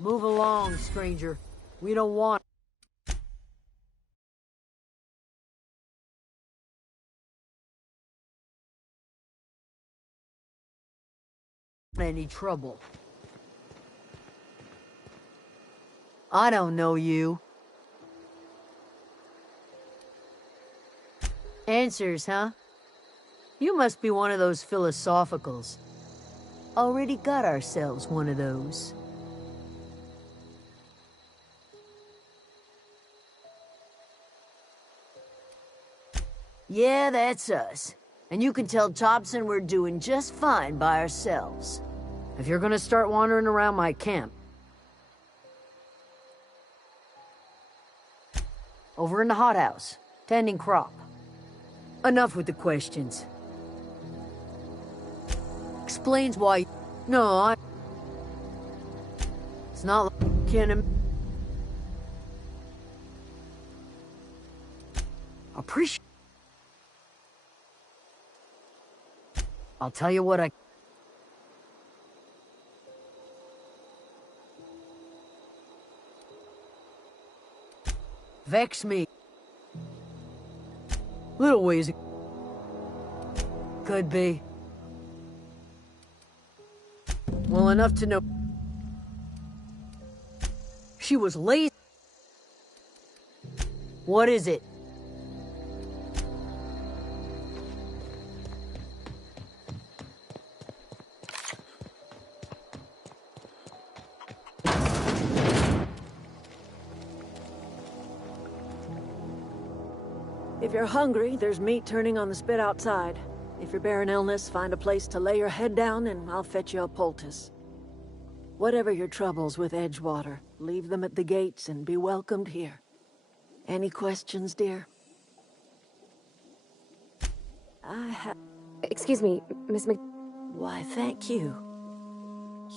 Move along, stranger. We don't want any trouble. I don't know you. Answers, huh? You must be one of those philosophicals. Already got ourselves one of those. Yeah, that's us. And you can tell Thompson we're doing just fine by ourselves. If you're gonna start wandering around my camp... Over in the hothouse, tending crop. Enough with the questions. Explains why... No, I... It's not like... Can... Appreciate... I'll tell you what I... Vex me. Little ways... Could be. Well, enough to know... She was lazy. What is it? If you're hungry, there's meat turning on the spit outside. If you're bearing illness, find a place to lay your head down and I'll fetch you a poultice. Whatever your troubles with Edgewater, leave them at the gates and be welcomed here. Any questions, dear? Excuse me, Miss Mc... Why, thank you.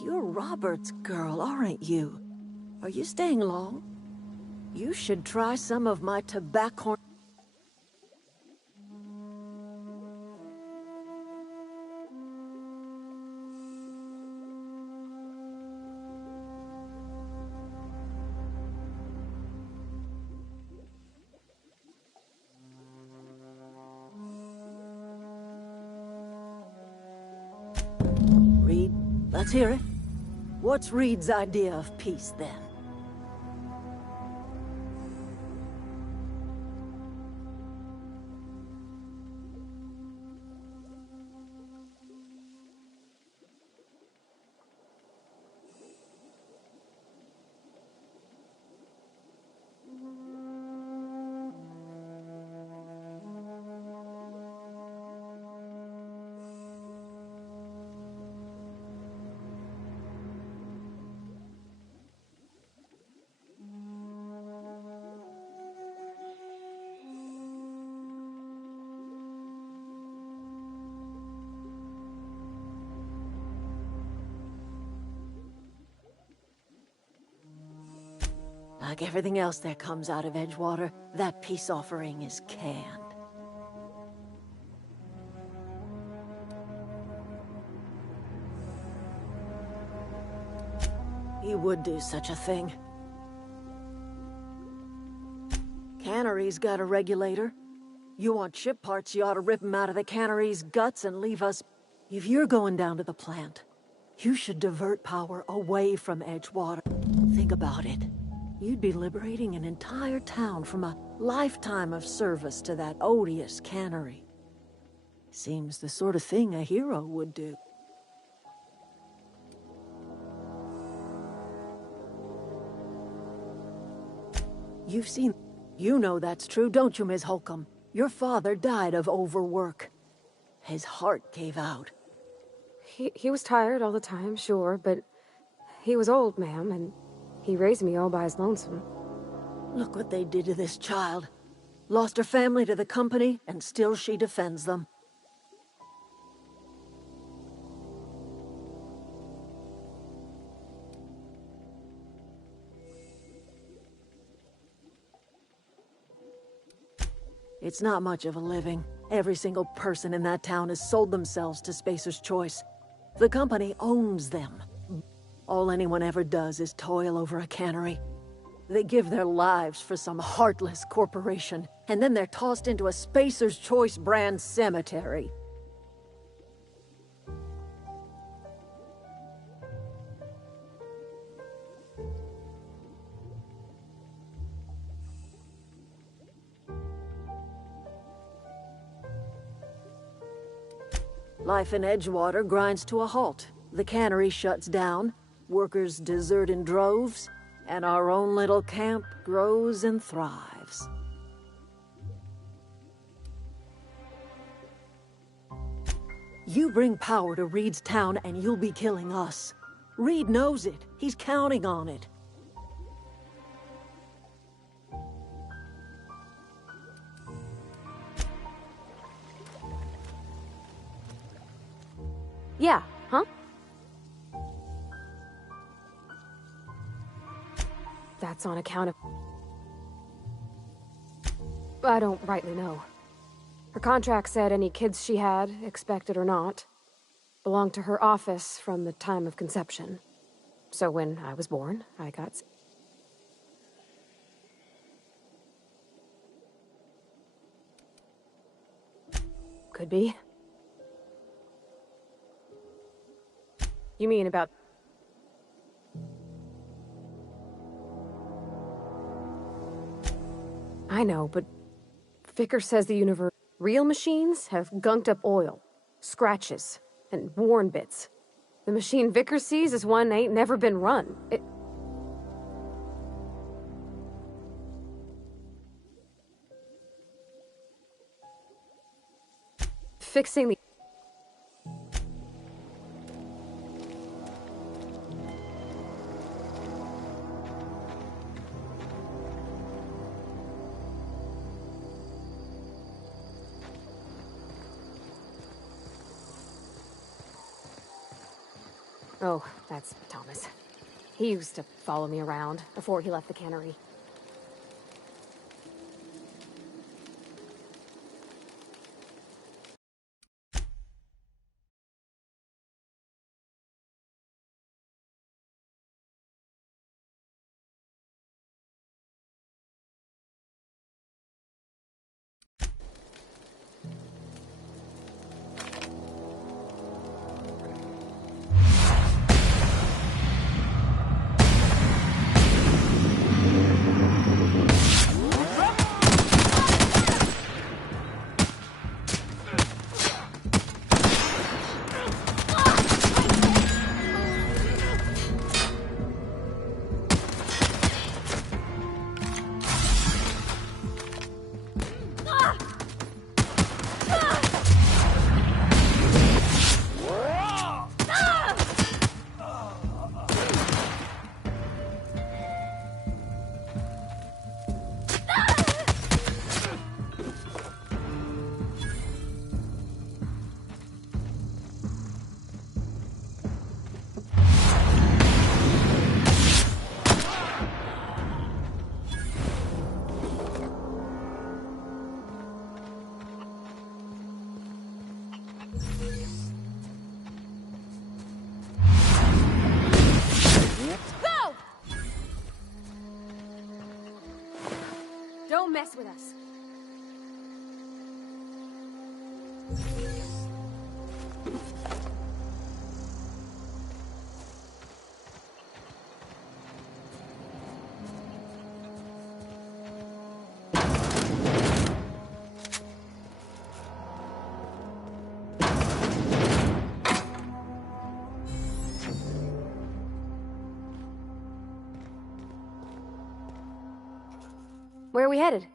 You're Robert's girl, aren't you? Are you staying long? You should try some of my tobacco... Reed, let's hear it. What's Reed's idea of peace, then? Like everything else that comes out of Edgewater, that peace offering is canned. He would do such a thing. Cannery's got a regulator. You want ship parts, you ought to rip them out of the cannery's guts and leave us... If you're going down to the plant, you should divert power away from Edgewater. Think about it. You'd be liberating an entire town from a lifetime of service to that odious cannery. Seems the sort of thing a hero would do. You've seen... You know that's true, don't you, Ms. Holcomb? Your father died of overwork. His heart gave out. He was tired all the time, sure, but he was old, ma'am, and he raised me all by his lonesome. Look what they did to this child. Lost her family to the company, and still she defends them. It's not much of a living. Every single person in that town has sold themselves to Spacer's Choice. The company owns them. All anyone ever does is toil over a cannery. They give their lives for some heartless corporation, and then they're tossed into a Spacer's Choice brand cemetery. Life in Edgewater grinds to a halt. The cannery shuts down, workers desert in droves, and our own little camp grows and thrives. You bring power to Reed's town and you'll be killing us. Reed knows it. He's counting on it. Yeah, huh? That's on account of... I don't rightly know. Her contract said any kids she had, expected or not, belonged to her office from the time of conception. So when I was born, I got... Could be. You mean about... I know, but Vicker says the universe... Real machines have gunked up oil, scratches, and worn bits. The machine Vicker sees is one ain't never been run. Fixing the... Oh, that's Thomas. He used to follow me around before he left the cannery. mess with us. Where are we headed?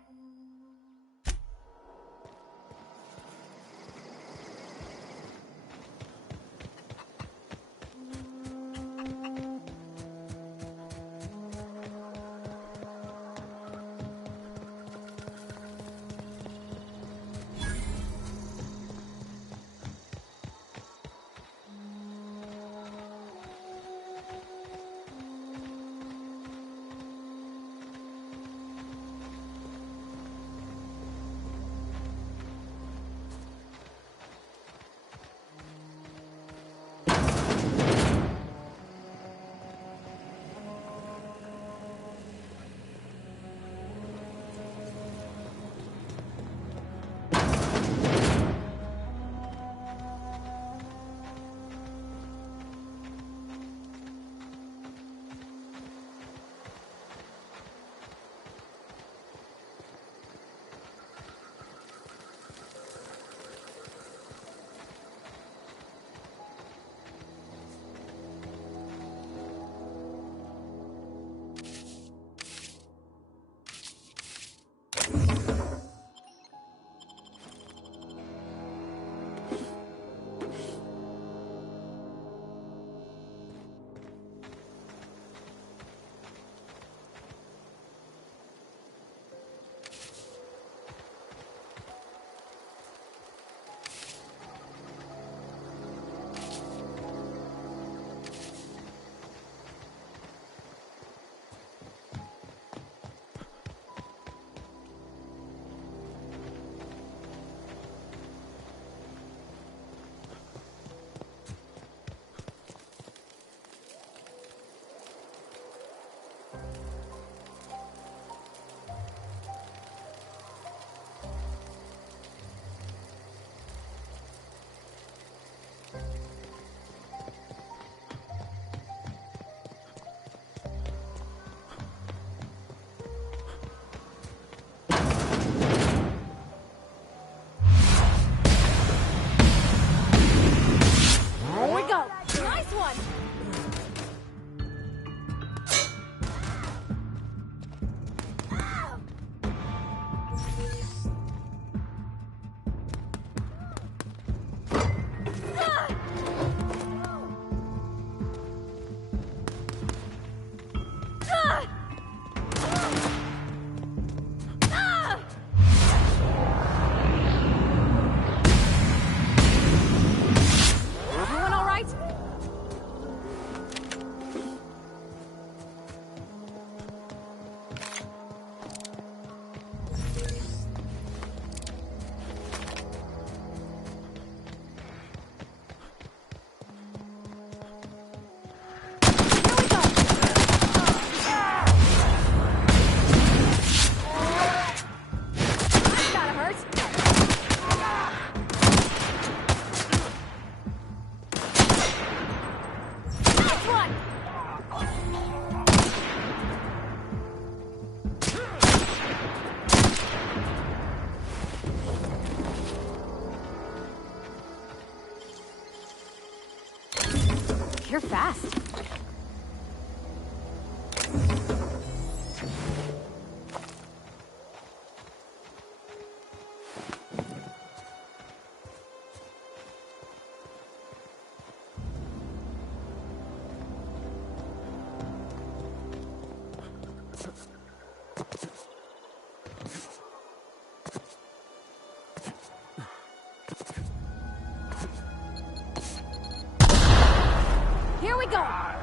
You're fast. Here we go!